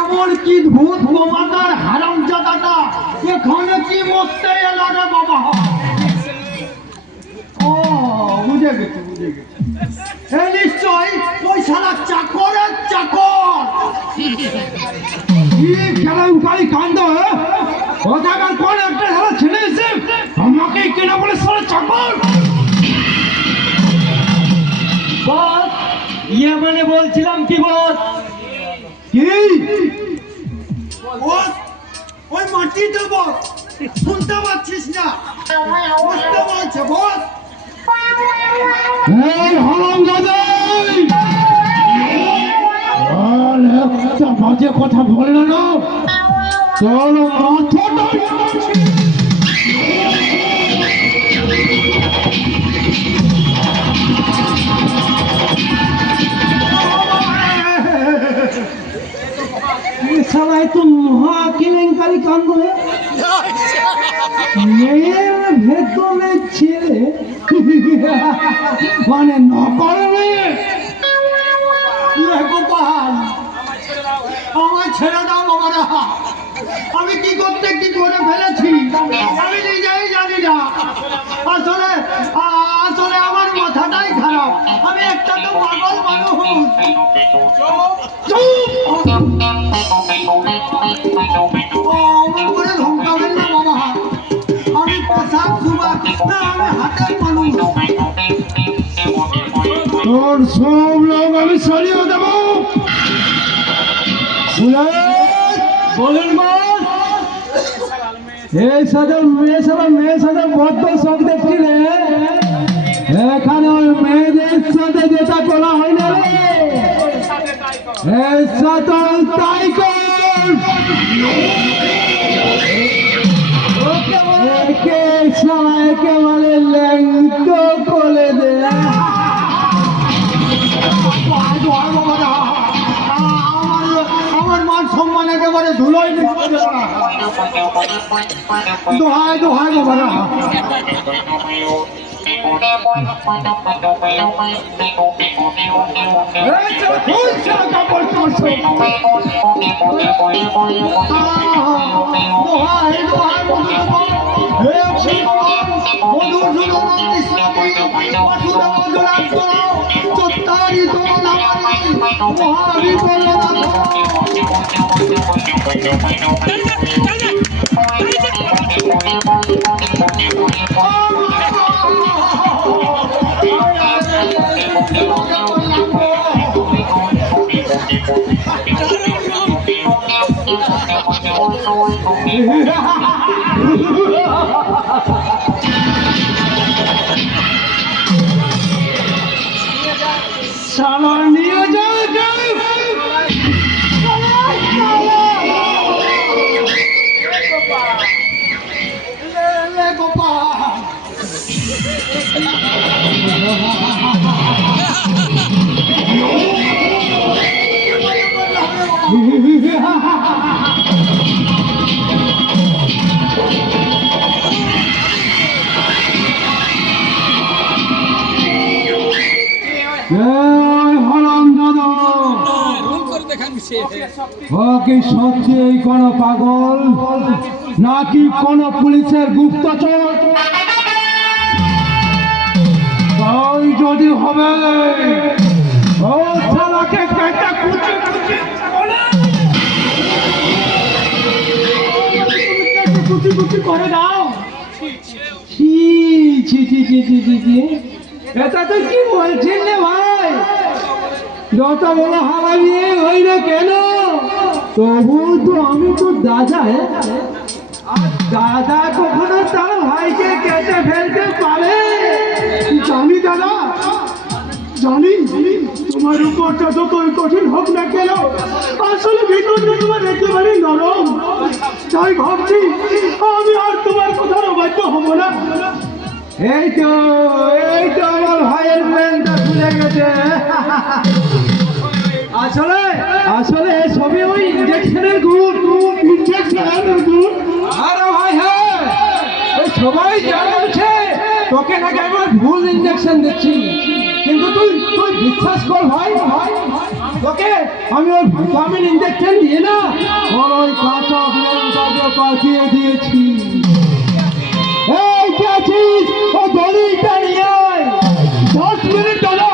এমন কি ভূত গোমাতার হারাম জাদাটা এখানে কি মরতে এলো রে বাবা? ও বুঝে গেছি বুঝে গেছি, এ নিশ্চয় ওই শালা চাকরের চাকর। কি কেলেঙ্কারি কাণ্ড! ও জায়গার কোন একটা শালা ছেলে এসে আমাকে কিনা বলে শালা চাকর। বস, ইয়ে মানে বলছিলাম কি বস, কি ওই মাটি দেব শুনতে পাচ্ছিস না? বুঝতে পারছে বস? এই হারামজাদা আর একটা বাজে কথা বললে না তোর মাথাটা সবাই তো মহা কেলেঙ্কারি কাণ্ড। মেয়ের ভেতরে ছেলে মানে নকল মেয়ে। গোপাল আমার ছেড়ে দাও বাবারা, আমি কি করতে কি করে ফেলেছি আমি নিজেই জানি না। আসলে আসলে আমার মাথাটাই খারাপ, আমি একটা তো পাগল মানুষ। আমার করে ধমকাবেন না বাবা, আমি পোশাক সুবাক না, আমি হাতের মানুষ। তোর সব লোক আমি সরিয়ে দেবো। বলুন বস। এই সাদের মেয়ে সাদের বড্ড শখ দেখছিলে, এখানে ওই মেয়েদের সাথে যেটা করা হয় না রে, এর সাথে তাই কর। একেবারে ল্যাংটো করে দে। আমার মান সম্মান একেবারে ধুলোই দোহাই দোহাই বাবারা। সালা নিয়ে যাও কি সত্যি এই কোন পাগল নাকি কোন পুলিশের গুপ্তচর? তাই যদি হবে ও শালাকে কেটে কুচি কুচি কুচি কুচি করে দাও। ছি ছি ছি ছি ছি ছি ছি, এটা তো কি বলছেন রে ভাই? যত বড় হারামি হই না কেন, তবু তো আমি তো দাদা। দাদা কখনো তার ভাইকে কেটে ফেলতে পারে? জানি দাদা জানি, তোমার উপরটা যতই কঠিন হোক না কেন আসলে ভিতরটা তোমার একেবারে নরম। তাই ভাবছি আমি আর তোমার কথার অবাধ্য হব না। এই তো আমার ভাইয়ের প্ল্যানটা খুলে গেছে। আসলে আসলে সবই ওই ইঞ্জেকশনের গুণ। আরে ভাই হ্যাঁ, সবাই জানছে তোকে নাকি আমরা ভুল ইঞ্জেকশন দিচ্ছি, কিন্তু তুই তুই বিশ্বাস কর ভাই ভাই তোকে আমি ওই ভিটামিন ইনজেকশন দিয়ে না ওই কাঁচা বেলটাকে পাঠিয়ে দিয়েছি। এই কে আছিস ও দড়িটা নিয়ে আয়। 10 মিনিট দাদা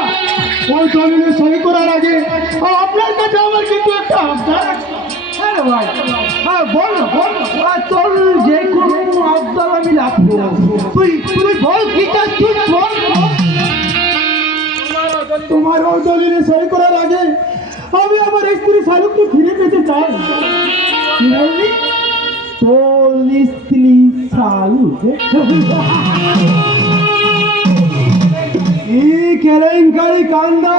ওই দলিলে সই করার আগে আপনার কাছে আমার কিন্তু একটা আবদার আছে। হ্যাঁ রে ভাই হ্যাঁ বল বল তোর যে কোনো আবদার আমি রাখবো। তুই তুই বল কি চাস তুই বল। তোমার ওই দলিলে সই করার আগে আমি আমার স্ত্রী শাহরুখকে ফিরে পেতে চাই। কি বললি তোর স্ত্রী শাহরুখ এই কেলেঙ্কারি কান্দা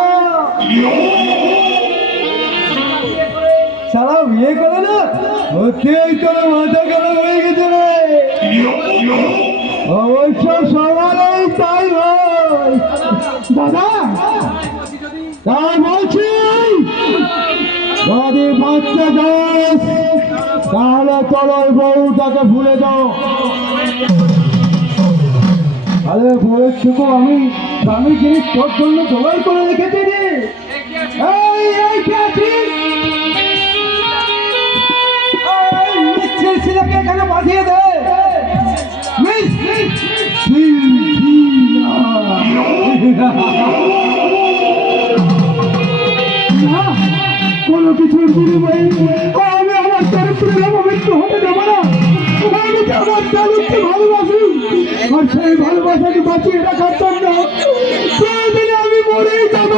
সারা বিয়ে করে না হতেই তোর মাথা গেলে হয়ে গেছে রে। অবশ্য সবারই তাই হয় দাদা তাই বলছি যদি বাচ্চা যাস তাহলে তোর ওই বউটাকে ভুলে যাও। আরে বউয়ের থেকে আমি দামি জিনিস তোর জন্য জোগাড় করে রেখেছি রে। এই এই কে আছিস? মিস্ত্রি ছেলেকে এখানে পাঠিয়ে দে। কোনো কিছুর বিনিময়ে আমি আমার চরিত্রের অপবিত্র হতে দেবো না। আমি যে আমার চালুককে ভালোবাসি আর সেই ভালোবাসাকে বাঁচিয়ে রাখার জন্য প্রয়োজনে আমি মরেই যাব।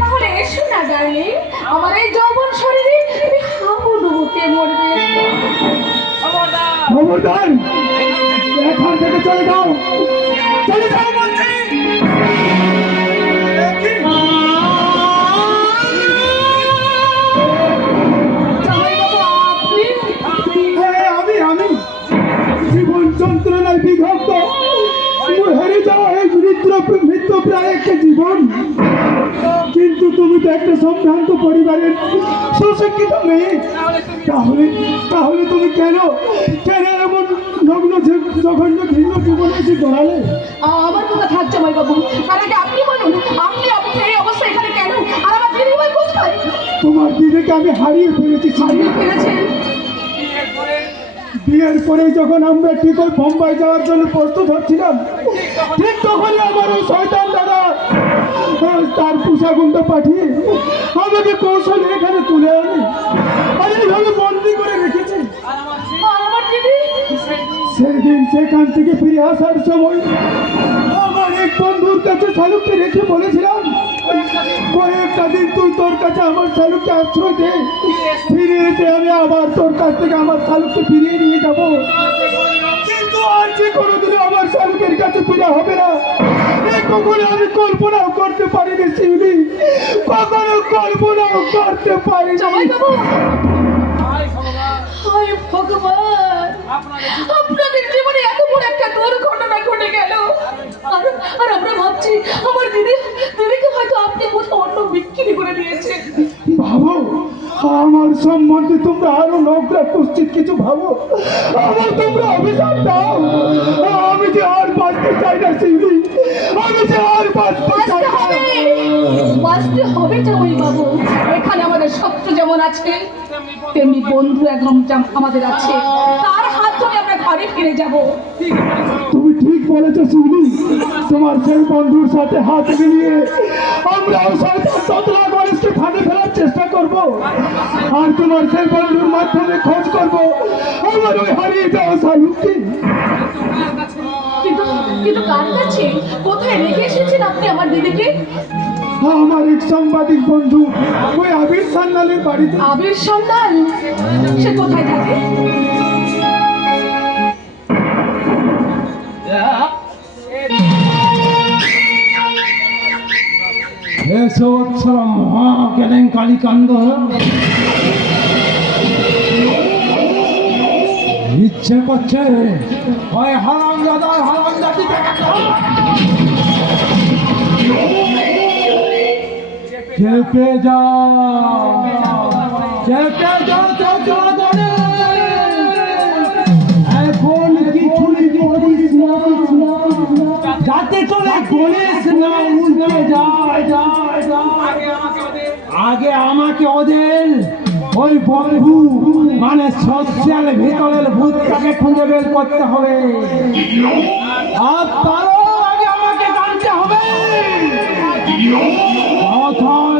তাহলে এসো না ডার্লিং, আমার এই যৌবন শরীরে তুমি হাবুডুবুতে মরবে। খবরদার এখান থেকে চলে যাও চলে যাও বলছি। আমি জীবন যন্ত্রণায় বিভক্ত হেরে যাওয়া এই মৃত্যু প্রায় একটা জীবন। কিন্তু তুমি তো একটা সম্ভ্রান্ত পরিবারের সুশিক্ষিত মেয়ে। তাহলে তাহলে তুমি কেন কেন এমন নগ্ন জঘন্য ভিন্ন জীবনে এসে গড়ালে? আমার কথা থাক জামাই বাবু, তার আগে আপনি বলুন আপনি এই অবস্থা এখানে কেন? আর আমার দিদিভাই কোথায়? তোমার দিদিকে আমি হারিয়ে ফেলেছি। হারিয়ে ফেলেছেন? বিয়ের পরে যখন আমরা ঠিক ওই বোম্বাই যাওয়ার জন্য প্রস্তুত হচ্ছিলাম ঠিক তখনই আমার ওই শয়তান দাদা তার পোশাকুন্ড পাঠিয়ে আমাকে কৌশলে এখানে তুলে আনে আর এইভাবে বন্দি করে রেখেছে। আমার দিদি সেদিন সেখান থেকে ফিরে আসার সময় আমার এক বন্ধুর কাছে শালুককে রেখে বলেছিলাম কয়েকটা দিন তুই তোর কাছে আমার শালুককে আশ্রয় দে, ফিরে এসে আমি আবার তোর কাছ থেকে আমার শালুককে ফিরিয়ে নিয়ে যাব। কিন্তু আর যে কোনোদিনও আমার শালুকের কাছে ফিরে হবে না এ কখনো আমি কল্পনাও করতে পারিনি শিউলি, কখনো কল্পনাও করতে পারিনি। জামাই বাবু হায় ভগবান, আপনাদের জীবনে এত বড় একটা দুর্ঘটনা ঘটে গেল। আর আমরা ভাবছি আমার দিদিকে হয়তো আপনি কোথাও অন্য বিক্রি করে দিয়েছেন। ভাবো আমার সম্বন্ধে তোমরা আরো নোংরা কুৎসিত কিছু ভাবো, আমার তোমরা অভিশাপ দাও। আমি যে আর বাঁচতে চাই না শিউলি, আমি যে আর বাঁচতে চাই না। বাঁচতে হবে জামাই বাবু, এখানে আমাদের শত্রু যেমন আছে তেমনি বন্ধু একদম আমাদের আছে, তার হাত ধরে আমরা ঘরে ফিরে যাব। তুমি ঠিক বলেছো শিউলি, তোমার সেই বন্ধুর সাথে হাত মিলিয়ে আমরাও শয়তান ততলা গণেশকে ফাঁদে ফেলার চেষ্টা করব আর তোমার সেই বন্ধুর মাধ্যমে খোঁজ করব আমার ওই হারিয়ে যাওয়া শালুককে। কিন্তু কিন্তু কার কাছে কোথায় রেখে এসেছেন আপনি আমার দিদিকে? আমার এক সাংবাদিক বন্ধু ওই আবির সান্যালের বাড়িতে। আবির সন্তান সে কোথায় থাকে? এসো মহা কেলেঙ্কারি কাণ্ড। ইচ্ছে করছে ওই হারাম দাদার হারাম জাতি চেপে যা চেপে যা এখন কিছুই করিস না। হাতে চলে বলিস না উল্টে যায় যায় যায় আগে আমাকে ওদের ওই বন্ধু মানে সোশ্যাল ভিতরের ভূতটাকে খুঁজে বের করতে হবে আর তারও আগে আমাকে জানতে হবে কোথায়